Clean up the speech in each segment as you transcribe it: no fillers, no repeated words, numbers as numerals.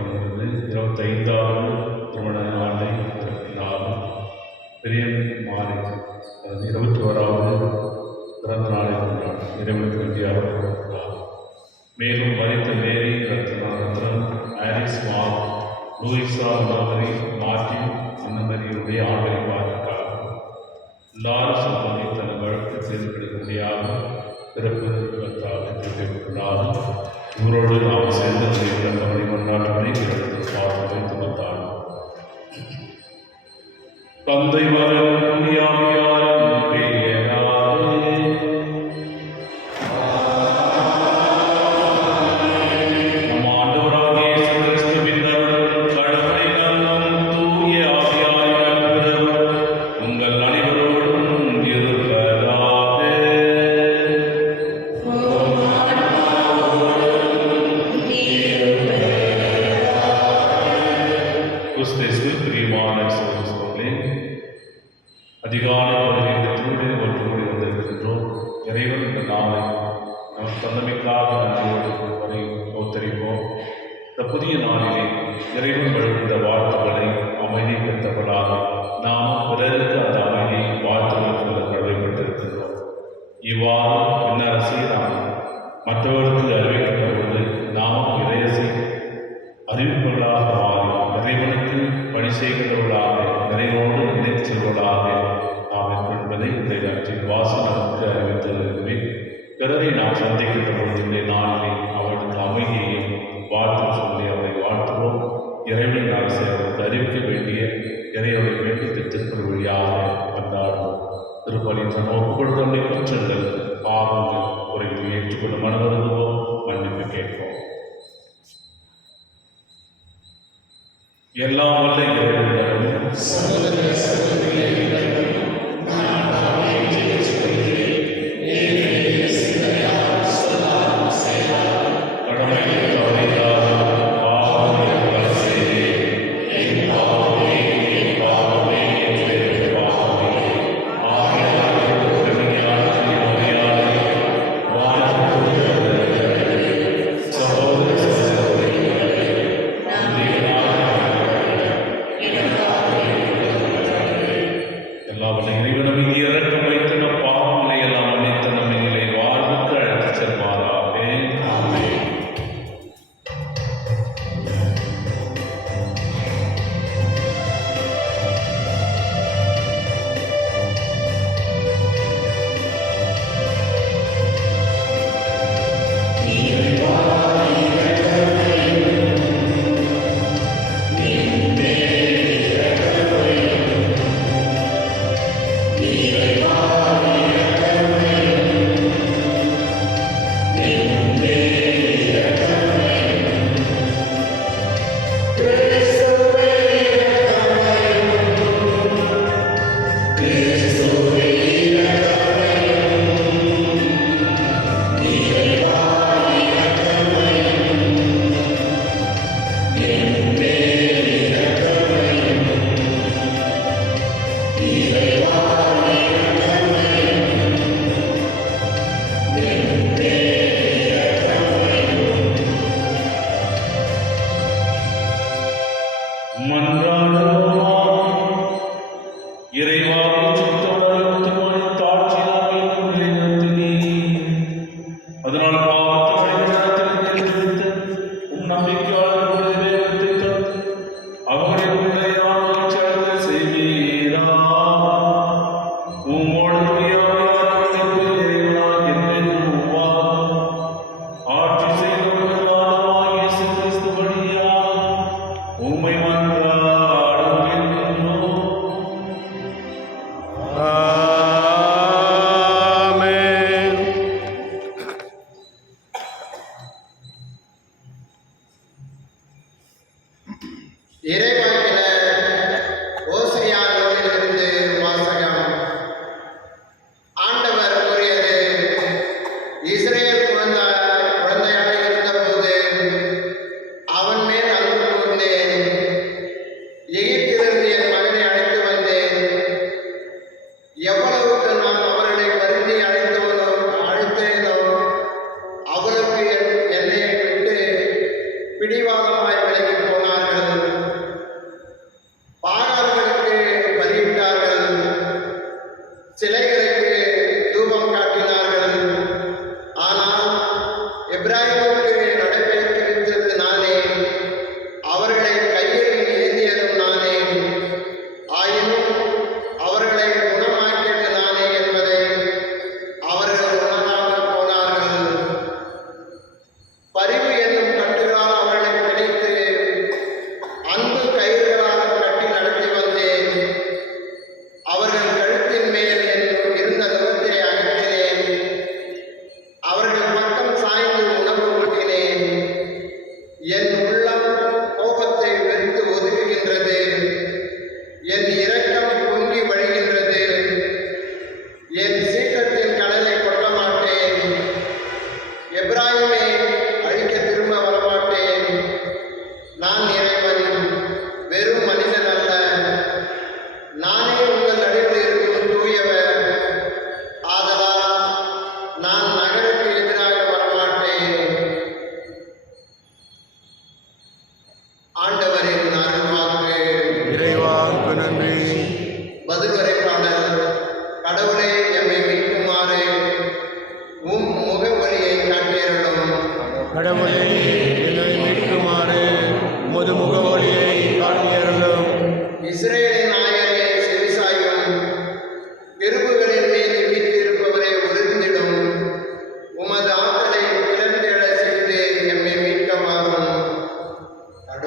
தொடங்குகிறது. 25வது திருமண ஆண்டை நாளும் பெரிய மாறி 21வது பிறந்த நாளை கொண்டாடும் இறைவனுக்கு நன்றியாக கொண்டாடும். மேலும் மரித்த மேரி ரத்னம் ஆரிஸ் மார் லூயிசா உலகரி மார்டின் அன்னமரியுடைய ஆண்டை பார்க்கிறார். லாரஸ் அம்மாவை தன் வழக்கு தேர்ந்தெடுக்க முடியாத பிறப்பு பெற்றாலும் இவரோடு நாம் சேர்ந்து தமிழ் மன்னாட்டனை பார்த்து வைத்து வந்தார். தந்தை மகன் புனியாவியாரின் பெயராலே நம் ஆண்டவராகிய இயேசு கிறிஸ்துவின் அருளும் கடவுளின் தூய ஆவியாரின் நட்புறவும் உங்கள் அனைவரோடும் இருப்பதாக. கிறிஸ்துவுக்குள் பிரியமான சகோதரர்களே, அதிகாலை பொழுதில் திருவிழா ஒன்று வந்திருக்கின்றோம். இறைவன் இந்த நாளை நம் தந்தமைக்காக நன்றியோடு வரை ஒத்தரிப்போம். இந்த புதிய நாளிலே இறைவன் வழங்கிய வாழ்த்துக்களை அமைதி பெற்றவர்களாக நாம் பிறருக்கு அந்த அமைதியை வாழ்த்துவதற்கு கடமைப்பட்டிருக்கின்றோம். இவ்வாறு இன்னரசை நாம் மற்றவர்களுக்கு அறிவிக்கின்ற பொழுது நாமும் இறையசை அறிவிப்புகளாக மாறி இறைவனுக்கு பணி செய்கின்றவர்களாக இறைவனோடு இணைத்து செல்வர்களாக நாம் என்பதை இன்றைய வாசல் நமக்கு அறிவித்ததற்குமே பிறரை நாம் சந்திக்கின்ற பொழுது இந்த நாளிலே அவர்களுக்கு அமைதியையும் வாழ்த்து சொல்லி அவரை வாழ்த்துவோம். இறைவனின் அரசை அவருக்கு அறிவிக்க வேண்டிய இறைவனை வேண்டிய திருப்பதி வழியாக கொண்டாடுவோம். திருப்பலியின் ஒப்புக்கொடுத்தவருடைய குற்றங்கள் பாவங்கள் குறைகளை ஏற்றுக்கொள்ள மனவருந்துவோம், மன்னிப்பு கேட்போம். எல்லாம் வல்ல இறைவனிடமும் சகோதர சகோதரிகளிடமும் பிடிவாதமாய் விலகி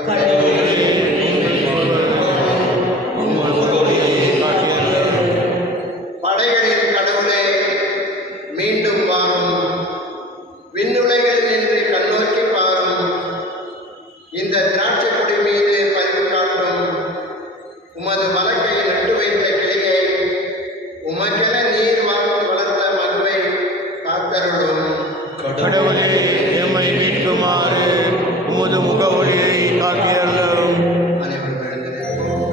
படைகளின் கடவுளே, மீண்டும் வாரும். விண்ணுலகில் நின்று கண்ணோக்கி பாரும். இந்த திராட்சை கொடி மீது பரிவு காட்டும் உமது வலக்கை நட்டு வைத்த கிளையை, உமக்கென நீர் வார்த்து வளர்த்த மகுவை காத்தருளும். கடவுளே, எம்மை மீட்குமாறு உமது முக ஒளியை காட்டியருளும். அனைவரும் எழுந்து நிற்போம்.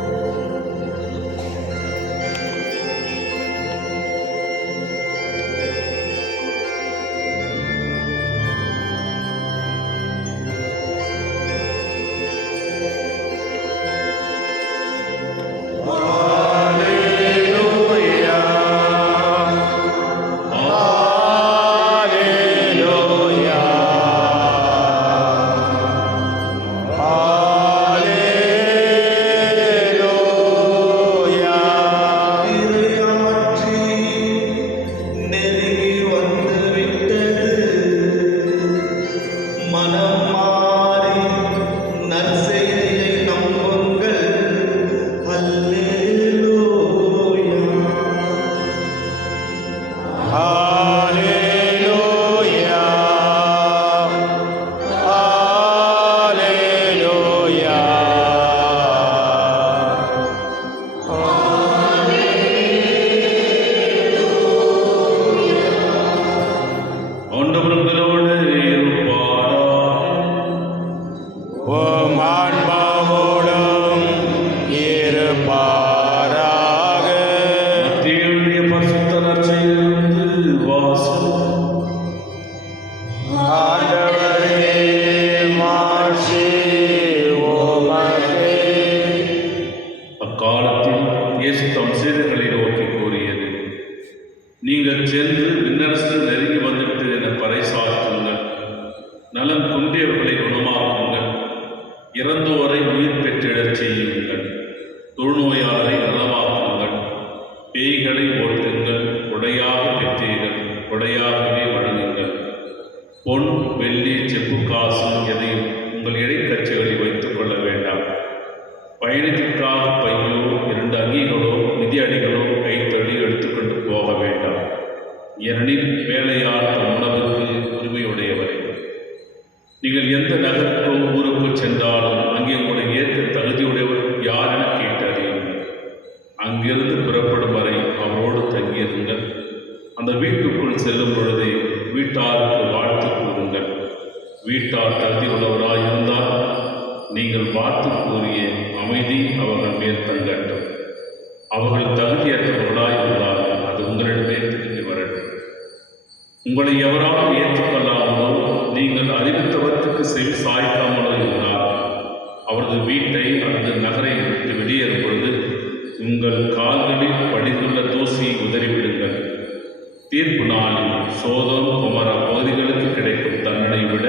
அக்காலத்தில் இயேசு தம் சீடர்களை நோக்கி கூறியது: நீங்கள் சென்று விண்ணரசு நெருங்கி வந்துவிட்டு என பறைசாற்றுங்கள். நலம் குன்றியவர்களை குணமாக்குங்கள். இறந்தோரை உயிர் பெற்றிடச் செய்யுங்கள். தொழுநோயாளரை நலமாக்குங்கள். பேய்களை ஓட்டுங்கள். கொடையாக பெற்றீர்கள், கொடையாகவே வழங்குங்கள். பொன், வெள்ளி, செப்பு காசு எதையும் உங்கள் இடைக்கச்சைகளில் வைத்துக் கொள்ள வேண்டாம். பயணத்திற்காக பையோ, 2 அங்கிகளோ, மிதியடிகளோ, கைத்தடி எடுத்துக்கொண்டு போக வேண்டாம். ஏனெனில் வேலையால் தம் உணவுக்கு உரிமையுடையவரை. நீங்கள் எந்த நகருக்கோ ஊருக்கோ சென்றாலும் அங்கே உங்களை ஏற்க தகுதியுடையவர் யார் என கேட்டு அறியுங்கள். அங்கிருந்து புறப்படும் வரை அவரோடு தங்கியிருங்கள். அந்த வீட்டுக்குள் செல்லும் பொழுதே வீட்டாருக்கு வாழ்த்து கூறுங்கள். வீட்டார் தகுதி உள்ளவராய் இருந்தால் நீங்கள் வாழ்த்து கூறிய அமைதி அவர்கள் மேல் தங்கட்டும். அவர்கள் தகுதியற்றவர்களாய் இருந்தால் அது உங்களிடமே திரும்பி வரட்டும். உங்களை எவரால் ஏற்றுக்கொள்ளாமலோ நீங்கள் அறிவித்தவற்றுக்கு செவி சாய்க்காமலோ இருந்தால் அவரது வீட்டை அல்லது நகரை விட்டு வெளியேறும் பொழுது உங்கள் கால்களில் படிந்துள்ள தூசியை உதறிவிடுங்கள். தீர்ப்பு நாளில் சோதோம் குமரா பகுதிகளுக்கு கிடைக்கும் தண்டனை விட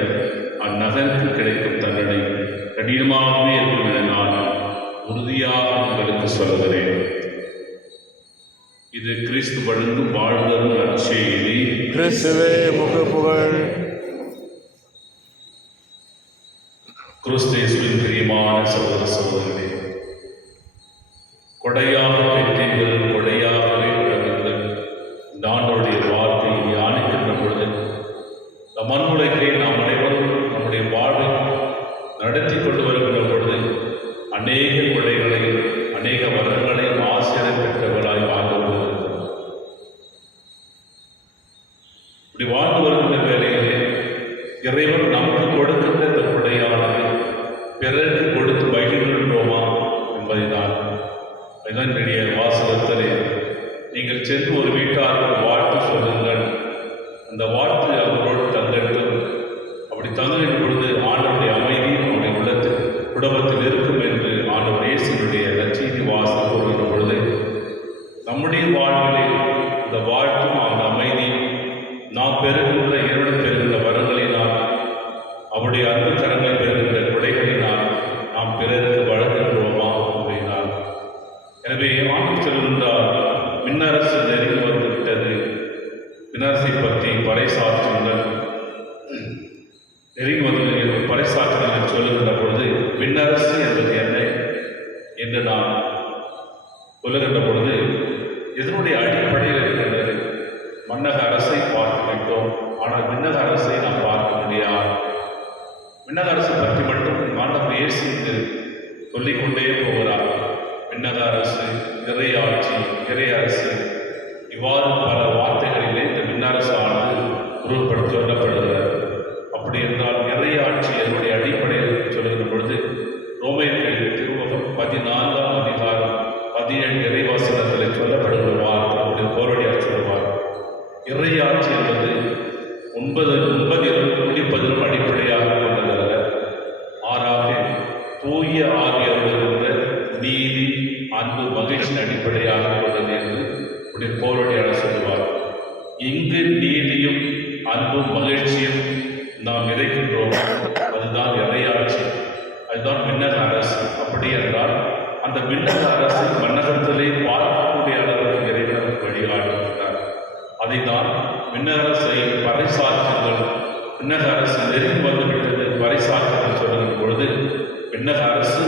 அந்நகருக்கு கிடைக்கும் தண்டனை கடினமாகவே இருக்கும் என நான் உறுதியாக உங்களுக்கு சொல்கிறேன். இது கிறிஸ்து வழங்கும் வாழ்தரும் நற்செய்தி. கிறிஸ்துவே உமக்கு புகழ். கிறிஸ்தேசுவின் பிரியமான சகோதர சகோதரர்களே, கொடையாக பெற்றீர்கள், கொடையாகவே வழங்குங்கள். இந்த ஆண்டவருடைய வார்த்தையை தியானிக்கின்ற பொழுது நம் மண்ணுலகை நாம் அனைவரும் நம்முடைய வாழ்வை நடத்தி கொண்டு வருகின்ற பொழுது அநேக கொடைகளையும் அநேக வரங்களையும் ஆசிரியர் பெற்றவர்களாய் வாழ்ந்து கொண்டிருக்கிறோம். இப்படி வாழ்ந்து வருகின்ற வேலையிலே இறைவன் நமக்கு கொடுக்கின்ற இந்த கொடையானது பிறருக்கு கொடுத்து மகிழ்கின்றோமா என்பதைதான் இதனுடைய வாசகத்திலே நீங்கள் சென்று ஒரு வீட்டாருக்கு வாழ்த்து சொல்லுங்கள். அந்த வாழ்த்து அவர்களோடு தங்கட்டும். அப்படி தங்குகின்ற பொழுது ஆண்டவருடைய அமைதி நம்முடைய உள்ளத்தில் குடும்பத்தில் இருக்கும் என்று ஆண்டவர் இயேசுவினுடைய நற்செய்தி வாசகம் கூறுகின்ற பொழுது நம்முடைய வாழ்விலே இந்த வாழ்த்தும் அந்த அமைதியும் நாம் பெறுகின்ற இறைவன் பெறுகின்ற வரங்களினால் அவருடைய அன்பு கரங்களை பெறுகின்ற கொடைகளினால் நாம் பிறருக்கு வழங்குகின்றோமா அப்படினால். எனவே ஆண்டு சொல்கின்றார், விண்ணரசு நெருங்கி வந்துவிட்டது. விண்ணரசை பற்றி பறைசாற்றுங்கள். நெருங்கி வந்து பறைசாற்றுங்கள் சொல்லுகின்ற பொழுது விண்ணரசு என்று நாம் சொல்லுகின்ற பொழுது இதனுடைய அடிப்படையில் இருக்கின்றது. மன்னக அரசை பார்த்து விட்டோம், ஆனால் விண்ணக அரசை நாம் பார்க்க முடியாது. விண்ணக அரசு பற்றி மட்டும் ஆண்டவர் இயேசு சொல்லிக்கொண்டே போகிறார். விண்ணக அரசு, இறையாட்சி, இறை அரசு, இவ்வாறு பல வார்த்தைகளிலே இந்த விண்ணரசு ஆனது உருவப்படுத்தி சொல்லப்படுகிறார். அப்படி என்றால் இறையாட்சி அதனுடைய அடிப்படையில் சொல்லுகின்ற பொழுது ரோமையர் திருமுகம் 14ஆம் அதிகாரம் 17 இறைவாசனத்தில் சொல்லப்படுகிற வார்த்தை அப்படி போராடியார் சொல்லுவார். இறையாட்சி என்பது உண்பதிலும் குடிப்பதிலும் அடிப்படையாக கொண்டதல்ல, மாறாக தூய ஆவியருடைய நீதி, அன்பு, மகிழ்ச்சியின் அடிப்படையாக கொண்டது என்று இப்படி போராடியார் சொல்லுவார். இங்கு நீதியும் அன்பும் மகிழ்ச்சியும் நாம் விதைக்கின்றோம், அதுதான் இறையாட்சி, அதுதான் விண்ணக அரசு. அப்படி என்றால் அந்த விண்ணக அரசு மன்னகத்திலே பார்க்கக்கூடிய அளவுக்கு இறைவனுக்கு வழிகாட்டுகிறார். அதைதான் விண்ணக அரசை பறைசாற்றுங்கள், விண்ணக அரசு நெருங்கி வந்துவிட்டது பறைசாற்றுங்கள் சொல்லுகின்ற பொழுது விண்ணக அரசு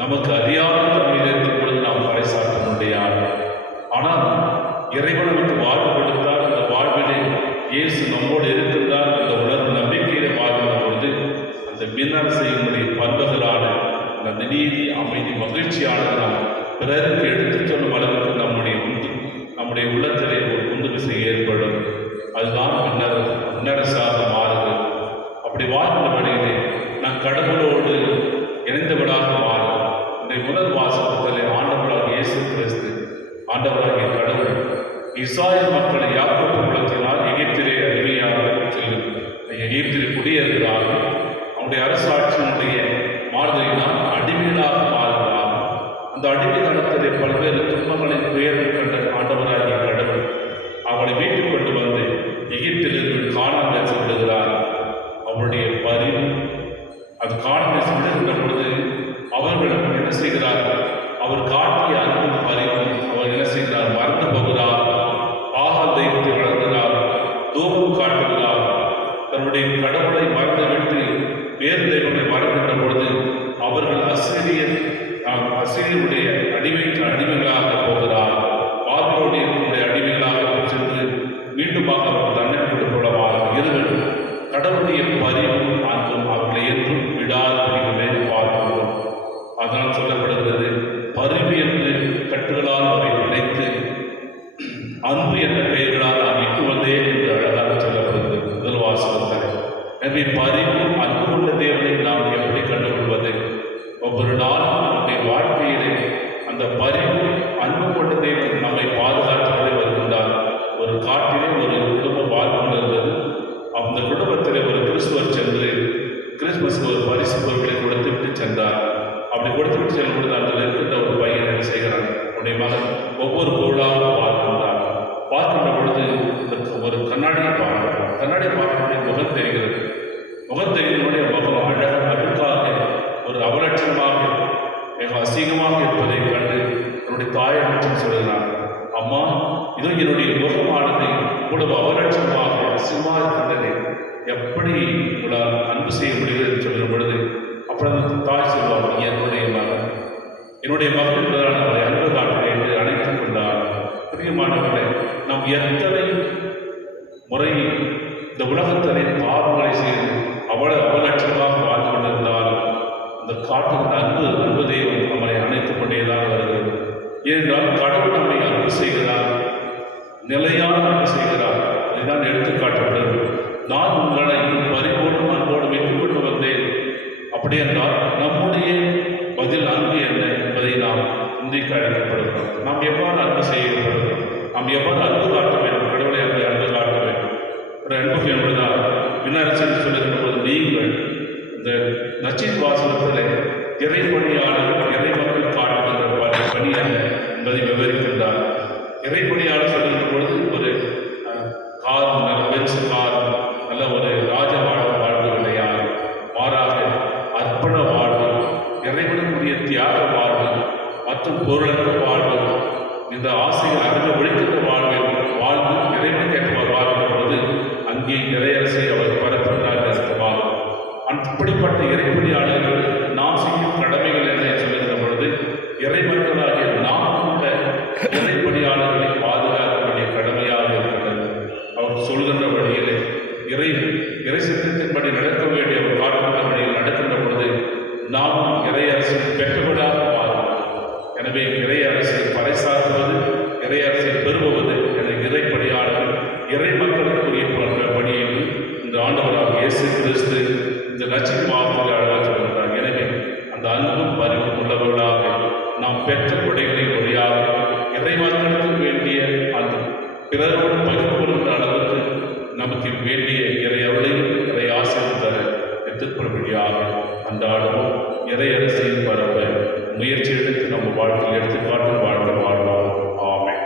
நமக்கு அறியாத தன்மையில் இருக்கும் பொழுது நாம் பறைசாற்ற முடியாது. ஆனால் இறைவன் நமக்கு வாழ்வு கொடுத்தால் அந்த வாழ்விலே இயேசு நம்மோடு இருக்கின்றார் என்ற உணர்வு நம்பிக்கையிலே வாழ்கின்ற பொழுது அந்த விண்ணரசையினுடைய பண்புகளான அந்த நீதி, அமைதி, மகிழ்ச்சியானது நாம் பிறருக்கு எடுத்துச் சொல்லும் அளவுக்கு நம்முடைய உள்ளத்திலே ஒரு உந்து விசை ஏற்படும். அதுதான் விண்ணரசாக மாறுகிறது. அப்படி வாழ்கின்ற வழியிலே நாம் கடவுளோடு இணைந்தவர்களாக மாறும். இந்த முதல் வாசகத்திலே ஆண்டவராக இயேசு கிறிஸ்து, ஆண்டவராகிய கடவுள் இஸ்ராயேல் மக்களை யாக்கோபு குலத்தினால் எகிப்திலே அடிமையாக எகிப்திலே குடியேறுகிறார்கள். அவனுடைய அரசாட்சியினுடைய மாறுதலினால் அடிமைகளாக மாறுகிறார். அந்த அடிமைத்தனத்திலே பல்வேறு துன்பங்களை துயரம் கண்ட ஆண்டவராகிய கடவுள் அவளை மீட்டுக் கொண்டு வந்து எகிப்திலிருந்து கானான் தேசம் விடுகிறார். அவருடைய பரிவு அது கானான் தேசம் விடுகின்ற பொழுது அவர்களும் என்ன செய்கிறார்கள்? அவர் காட்டிய அன்பு பரிவும் அவர் என்ன செய்கிறார்? மறந்து போகிறார். பாகால் தெய்வத்தை வளர்கிறார், தூபம் காட்டுகிறார். தன்னுடைய கடவுளை மறந்துவிட்டு வேறு தெய்வங்களை மறக்கின்ற பொழுது அவர்கள் அசீரியருடைய அடிமைகளாக போகிறார். பாபிலோனியர்களுடைய அடிமைகளாக சென்று மீண்டுமாக அவர்கள் தண்டனை கொடுப்பவர்களாக இருவரும் கடவுளுடைய பரிவும் அன்பும் அவர்களை என்றும் விடாதபடிகளே பார்க்கிறோம். அதனால் சொல்லப்படுகிறது, பரிவு என்று கட்டுகளால் அவரை நினைத்து அன்பு என்ற பெயர்களால் நான் இட்டு வந்தேன் என்று அழகாக சொல்லப்படுகிறது முதல் வாசகத்தில். எனவே பரிவு, அன்பு கொண்ட தேவனை நாம் எப்படி கண்டுகொள்வது? ஒவ்வொரு நாளும் நம்முடைய வாழ்க்கையிலே அந்த பரிவு, அன்பு கொண்ட தேவன் நம்மை பாதுகாத்துக்கொண்டே வருகின்றார். ஒரு காட்டிலே ஒரு குடும்பம் வாழ்ந்து கொண்டிருந்தது. அந்த குடும்பத்திலே ஒரு கிறிஸ்துவர் சென்று கிறிஸ்துமஸ்க்கு ஒரு பரிசு பொருட்களை கொடுத்துவிட்டு சென்றார். அப்படி கொடுத்துவிட்டு செல்லும் பொழுது அதில் இருக்கின்ற ஒரு பையன் என்ன செய்கிறார்? அவருடைய மகன் ஒவ்வொரு பொருளாக பார்க்கின்றார். பார்க்கின்ற பொழுது ஒரு கண்ணாடியை பார்க்கிறார். கண்ணாடியை பார்க்கக்கூடிய முகம் தெரிகிறது. முகம் தெரிவதனுடைய முகம் அழகாக அழுக்காக ஒரு அவலட்சணமாக மிக அசிங்கமாக இருப்பதை கண்டு என்னுடைய தாயிடம் சொல்கிறார், அம்மா, இதோ என்னுடைய முகமானது இவ்வளவு அவலட்சணமாக அசிங்கமாக இருக்கின்றது, எப்படி உங்களால் அன்பு செய்ய முடிகிறது சொல்கிற பொழுது அப்பொழுது தாய் சொல்வார், என்னுடைய மகன் என்பதால் அவரை அன்பு காட்டுகிறேன் என்று அழைத்துக் கொண்டார். பிரியமானவர்களே, நாம் எத்தனை முறை இந்த உலகத்திலே பாவங்களை செய்து அவ்வளவு அவலட்சணமாக வாழ்ந்து கொண்டிருந்தாலும் அந்த காட்டுகின்ற அன்பு தெய்வம் நம்மளை அணைத்துக் கொண்டேதான் வருகிறது. ஏனென்றால் கடவுள் நம்மை அன்பு செய்கிறார், நிலையான அன்பு செய்கிறார். இதுதான் எடுத்துக்காட்டுகிறது. நான் உங்களை பரிபூர்ணம் அன்போடு விட்டுக் கொண்டு வந்தேன். அப்படி என்றால் நம்முடைய பதில் அன்பு என்ன என்பதை நாம் சிந்திக்க அழைக்கப்படுகிறோம். நாம் எவ்வாறு அன்பு செய்யப்படுகிறோம்? நாம் எவ்வாறு அன்பு காட்ட வேண்டும்? கடவுளை அன்பு காட்ட வேண்டும். ஒரு அன்பு என்பதுதான் விண்ணரசு சொல்லுகின்ற போது நீங்கள் இந்த நச்சீர் வாசகத்தில் இறைப்பணியாளர் இறைமக்கள் காட்டுகின்ற பணி அல்ல என்பதை விவரிக்கின்றார். இறைப்பணியாளர் சொல்லுகின்ற பொழுது ஒரு கார், நல்ல பென்ஸ் கார், நல்ல ஒரு ராஜ வாழ்வு கிடையாது. மாறாக அர்ப்பண வாழ்வு, இறைவனுக்குரிய தியாக வாழ்வு மற்றும் பொருளற்ற வாழ்வு, இந்த ஆசையை அறிந்து ஒழிக்கின்ற வாழ்வில் வாழ்ந்து இறைவனுக்கு ஏற்றவாறு வாழ்கின்ற பொழுது அங்கே இறையரசை அவர் பரப்புகிறார் அர்த்தமாகும். அப்படிப்பட்ட இறைப்பணியாளர்கள் நாம் செய்யும் கடமைகள் என்ன சொல்லுகின்ற பொழுது நாம் பெற்ற கொடைகளை வழியாக இறைவாக்களுக்கு வேண்டிய அந்த பிறரோடு பகிர்ந்து கொள்கின்ற அளவுக்கு நமக்கு வேண்டிய இறை அருளையும் இறை ஆசையும் தர எதிர்ப்பு வழியாக அன்றாடமும் இறை அரசியல் பரப்ப முயற்சி எடுத்து நம்ம வாழ்க்கையில் எடுத்துக்காட்டும் வாழ்க்கை வாழ்வோம். ஆமென்.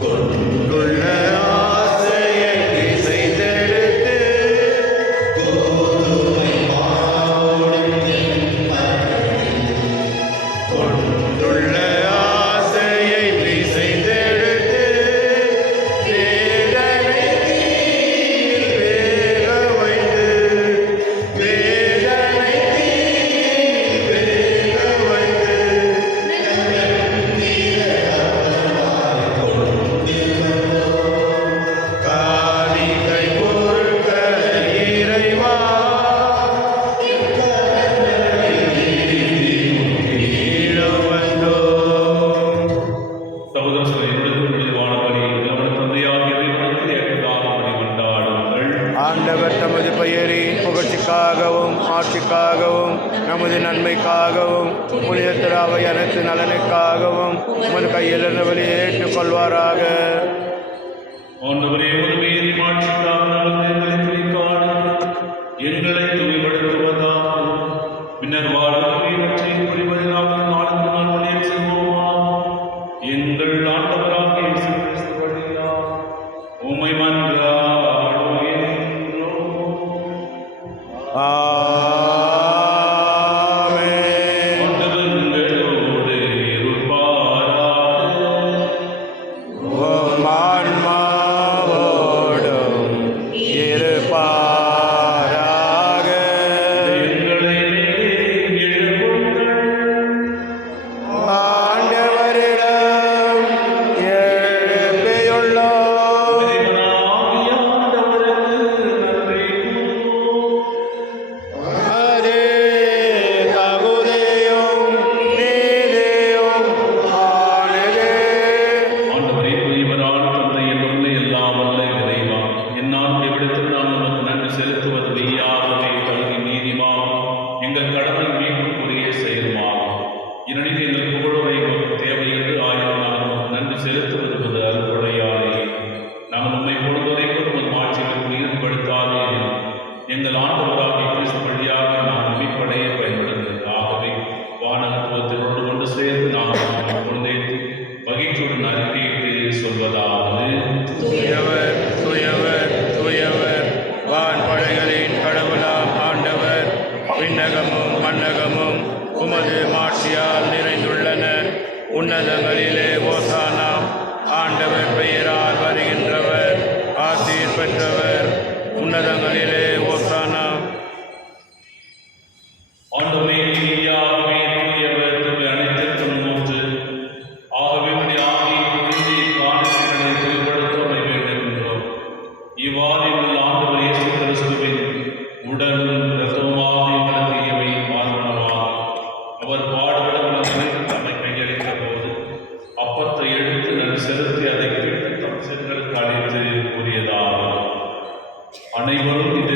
கொண்டுள்ள ஆசையை திசைதெடுத்து கொண்டுள்ள ஆசையை திசைதெடுத்து வேதனை தீயில் வேக வைத்து வேதனை தீயில் வேக வைத்து காரிகை பொறுக்க இறைவா ஈழம் வந்தோம். சகோதரர்களே, என்னுடைய தெளிவானபடி நமது தந்தையாகிய இறைவனுக்கு ஏற்றதாகும்படி கொண்டாடுங்கள். ஆண்டவர் தமது பெயரின் புகழ்ச்சிக்காகவும் ஆட்சிக்காகவும் நமது நன்மைக்காகவும் புனிதத்திராவை அனைத்து நலனுக்காகவும் உமது கையிலிருந்து வெளியே ஏற்றுக்கொள்வாராக. ஆண்டவரே, ஒரு மீறி மாட்சிக்காக நமக்கு எங்களை துணிக்காடு எங்களை தூய்மைப்படுத்துவதாக பின்னர் வாழும் இவற்றை புரிவதற்காக நாளுக்கு நாள் முன்னேறி செல்வோமா. எங்கள் ஆண்டவராக இயேசு கிறிஸ்து வழியாக உம்மை மன்றாடுகிறோம். ஆமென். ஆண்டவர் உங்களோடு இருப்பாராக. உம் ஆன்மாவோடும் இருப்பாராக. எங்களை எழுப்புங்கள். ஆண்டவரிடம் எழுப்பியுள்ளோம். இறைவனாகிய ஆண்டவருக்கு நன்றி கூறுவோம். அதே தகுதியும் நீதியும் ஆனதே. ஆண்டவரே, புதியவரான தந்தை என்னுள்ள எல்லாம் வல்ல இறைவா, என்னால் எவ்விடத்தில் நான் உமக்கு நன்றி செலுத்துவது மெய்யாகவே தகுதி நீதிமாகும், எங்கள் கடமை மீட்புக்குரிய செயலுமாகும். ஏனெனில் எங்கள் புகழுரை உமக்கு தேவை என்று ஆயிரம் நாங்கள் உமக்கு நன்றி செலுத்துவது உமது அருள்கொடையாலே. நாங்கள் உம்மை பொழுதுரைப்பது உமது மாட்சிகளுக்கு ஈடுபடுத்தாதே எங்கள் ஆண்டவராகிய கிறிஸ்து வழியாக நாங்கள் மீட்படைய பயன்படுகிறது. ஆகவே வானகத்துவத்தில் ஒன்று கொண்டு சேர்ந்து நாங்கள் கொண்டேற்று மகிழ்ச்சியுடன் அறிக்கையிட்டு சொல்வதாவது: தூயவர் தூயவர் தூயவர் வான்படைகளின் கடவுளாம் ஆண்டவர். விண்ணகமும் மண்ணகமும் உமது மாட்சியால் நிறைந்துள்ளன. உன்னதங்களிலே ஓசானா. ஆண்டவர் பெயரால் வருகின்றவர் ஆசீர் பெற்றவர். உன்னதங்களிலே ஓசானா. ஆண்டவரே, நீதியாகவே தூயவர், தூய அனைத்திற்கும் மூன்று. ஆகவே உம்முடைய ஆவியை பொழிந்து இக்காணிக்கைகளை தூய்மைப்படுத்த உம்மை வேண்டுகின்றோம். இவ்வாறு எங்கள் ஆண்டவர் இயேசு கிறிஸ்துவின் உடலும் இரத்தமுமாக எங்களுக்கு இவை மாறுபனவாகும். அவர் பாடுபட உலகிற்கு தம்மை கையளித்த போது அப்பத்தை எடுத்து நன்றி செலுத்தி அதை பிட்டு தம் செங்களுக்கு அளித்து கூறியதாகும்: அனைவரும் இது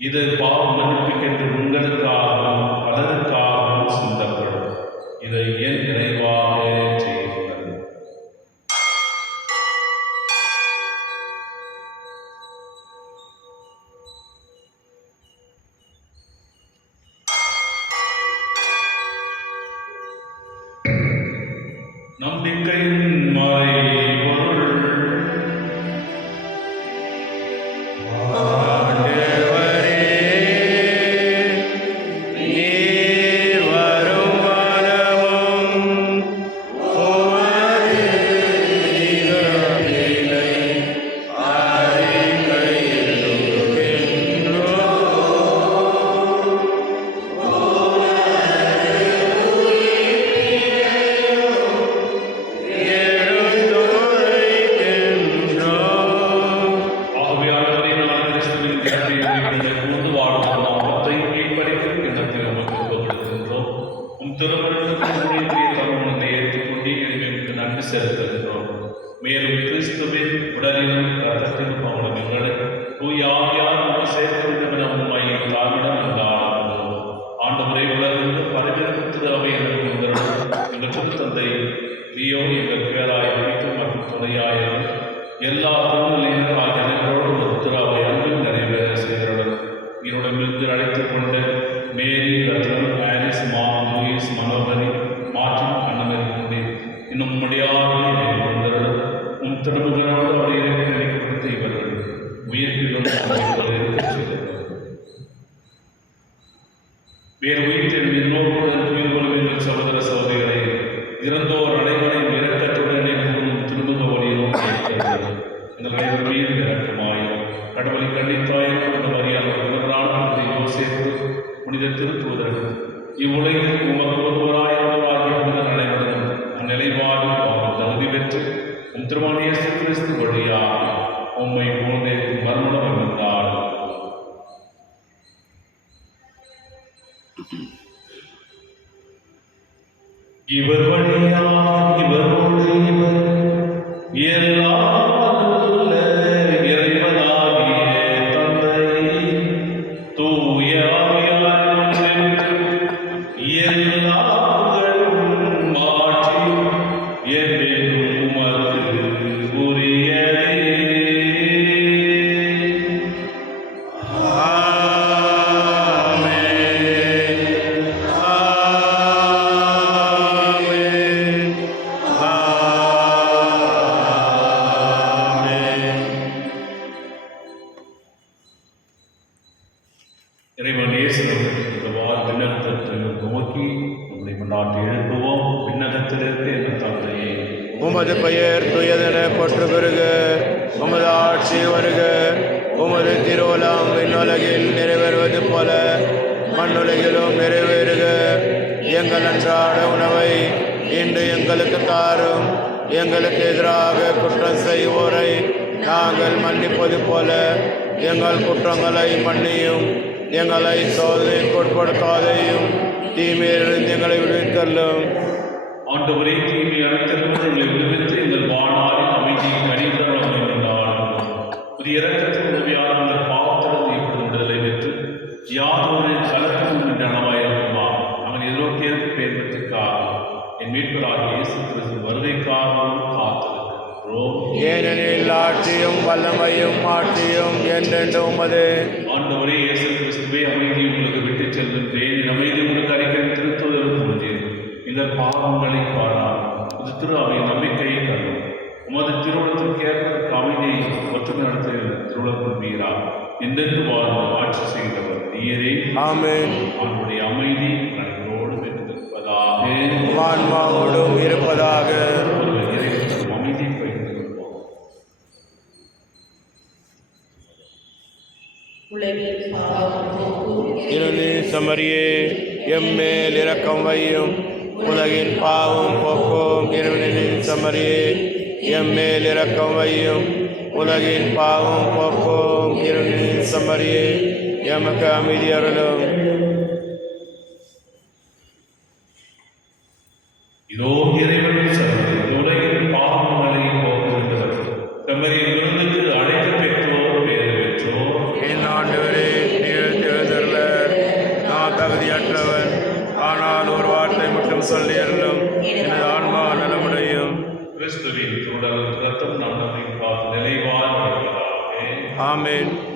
இது பாவ மன்னிப்புக்கென்று உங்களுக்காகவும் பலருக்காகவும் சிந்தப்படும். இதை என் நினைவாக செய்யுங்கள். நம்பிக்கையின் மறைபொருள். மேலும் கிறிஸ்துவின் உடலிலும் ரத்தத்திலும் அவனும் எங்களை தூய ஆவியார் சேர்க்க வேண்டும் என உண்மை தாமிடம் என்றாலும் ஆண்டவரை உலகிற்கு பரவிருக்கிறது அவை எனக்கு எங்கள் திருத்தந்தை லியோ எங்கள் பேராய் பிடிக்கும் மற்றும் துணையாயிரம் எல்லா தொழில்களாக எங்களோடு திருத்திராவை அன்பில் நிறைவேற செய்கிறவர் என்னுடமிருந்து அழைத்துக் கொண்ட மேரி ரத்னம் ஆரிஸ் லூயிஸ் மனோகரி மார்டின் அன்னமரி இன்னும் முடியாத திருமகனோடு அவரை இணைக்கப்படுத்த இவர்கள் உயிர்ப்பிலும் இருக்கச் செய்தவர். வேறு உயிர்த்தெழும் இன்னொருடன் துயில் கொள்ளும் எங்கள் சகோதர சகோதரிகளை இறந்தோர் அனைவரையும் இரக்கத்துடனே திருமுக வழியிலும் கேட்கிறது. எங்கள் அனைவர் மீது இரக்கமாயும் கடவுளை கண்டித்தாயும் அந்த வரியான பிறரான யோசேப்பு புனித திருத்துவதர்கள் இவ்வுலகில் உமக்கு ஒருவராயிரவராகிய புனிதர் அனைவரும் அந்நிலைவாழ்வு அவர் தகுதி பெற்று திருமண இயேசு கிறிஸ்து வழியாக உம்மை போன்றேற்கும் மறுமணம் என்றார். இவர் வழியாக இவரோடு இவர் எல்லாம் இறைவனாகிய தந்தை தூய ஆவியார் எல்லா மாற்றியும் இறைவன் இயேசுவை விண்ணகத்திற்கு நோக்கி நம்முடைய கொண்டாட்டி எழுப்புவோம். விண்ணகத்திலிருந்து எங்கள் தந்தையே, உமது பெயர் துயதென போற்று பெறுக, உமது ஆட்சி வருக, உமது திருவுளம் விண்ணுலகில் நிறைவேறுவது போல மண்ணுலகிலும் நிறைவேறுக. எங்கள் அன்றாட உணவை இன்று எங்களுக்கு தாரும். எங்களுக்கு எதிராக குற்றம் செய்வோரை நாங்கள் மன்னிப்பது போல எங்கள் குற்றங்களை மன்னியும். எங்களை சோதனைக்கு உட்படுத்தாதையும் தீமையிலிருந்து எங்களை விடுவித்தள்ளும். ஆண்டவரே, தீமை அனைத்திலிருந்து எங்களை விடுவித்து எங்கள் வாழ்நாளில் அமைதியை கனிதரம் என்றாலும் புதிய இரக்கத்தின் உதவியால் உங்கள் பாவத்திலிருந்து இப்படி விடுதலை பெற்று யாதொரு கலக்கமும் என்ற அளவாயிருக்குமா அவன் எதிர்நோக்கியதற்கு பேர் பெற்றுக்காக என் மீட்பராகிய இயேசு கிறிஸ்து வருகைக்காகவும் காத்திருக்கின்றோம். ஏனெனில் ஆட்சியும் வல்லமையும் ஆட்சியும் என்றென்று உமது. ஆண்டவரே இயேசு கிறிஸ்துவே, அமைதி உங்களுக்கு விட்டுச் செல்கின்றேன். என் அமைதி உங்களுக்கு அறிக்கை திருத்துவதற்கு முடியும். இந்த பாவங்களை பாராம் இது திரு அவை நம்பிக்கையை தரும். உமது திருவுளத்திற்கு ஏற்பதற்கு அமைதியை ஒற்றுமை நடத்துகிற திருவுளத்தின் மீறா என்றென்று வாழ்ந்து ஆட்சி செய்தவர் நீரே. ஆமென். அவனுடைய அமைதி நன்மையோடு இருப்பதாக, ஆன்மாவோடும் இருப்பதாக. அமைதி பகிர்ந்து கொள்வோம். இருளின் சமரியே, எம்மேல் இரக்கம் வையும். உலகின் பாவம் போக்கும் இருளின் சமரியே, எம்மேல் இரக்கம் வையும். உலகின் பாவம் போக்கும் இருளின் சமரியே, எமக்கு அமைதி அருளும். இதோ இறைவனின் சமரி உலகின் பாவங்களை போக்குகின்றவர். செம்மறியின் விருந்துக்கு அழைக்க பெற்றோர் பேறு பெற்றோர். என் ஆண்டவரே, நீர் கல்லியர்களும் எனது ஆன்மா நலமுடையும். கிறிஸ்துவின் தொடரும் ரத்தம் நம் நம்மை காத்து நிலைவாழ் நடப்பதாக. ஆமென்.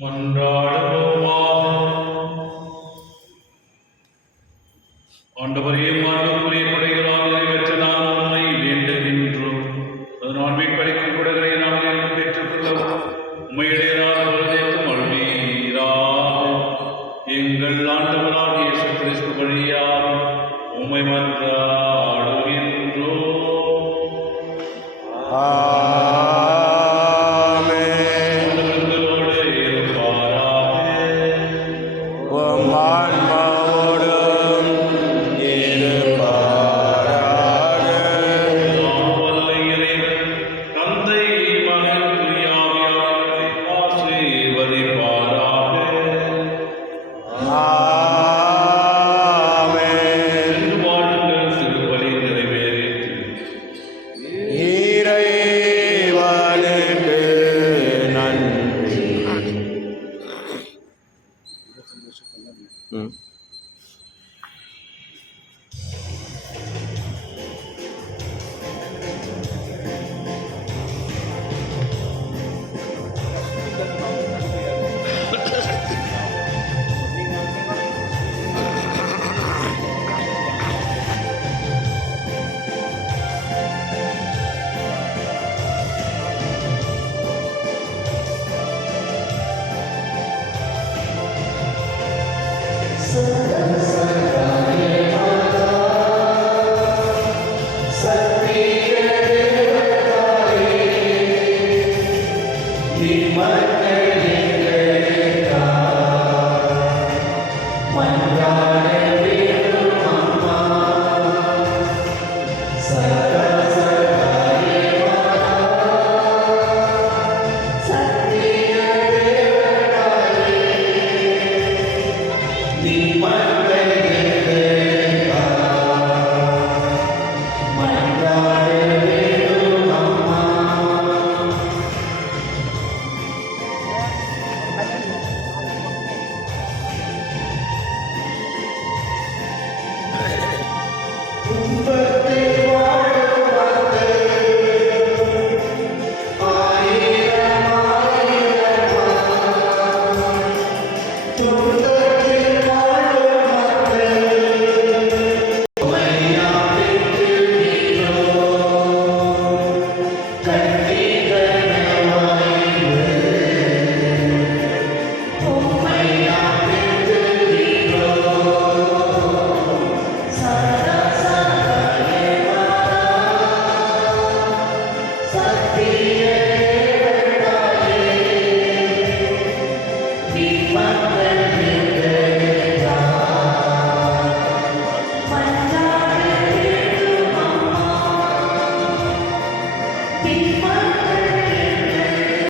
மன்றாடுவோமாக. ஆண்டவரே, மாண்புக்குரிய கொடைகளால் நிறைவேற்ற நாம் உம்மை வேண்டுகின்றோம். அதனால் மீட்பளிக்கும் கொடைகளை நாம் எல்லாம் பெற்றுக்கொள்ளவும் உம்மையுடையதான வருடத்தும் அருள்வீராக. எங்கள் ஆண்டவராகிய இயேசு கிறிஸ்து வழியாக உம்மை மன்றாடுகின்றோம். ஆமென். உங்களோடு இருப்பாராக. உம் ஆன்மாவோடும் இருப்பாராக. வல்ல இறைவன் தந்தை, மகன், தூய ஆவியாரை ஆசீர்வதிப்பாராக. ஆமென். சென்று வாழுங்கள், திருப்பலி நிறைவேறிற்று. இறைவனுக்கு நன்றி. ம். மன்றாட வேண்டும் அம்மா, சகல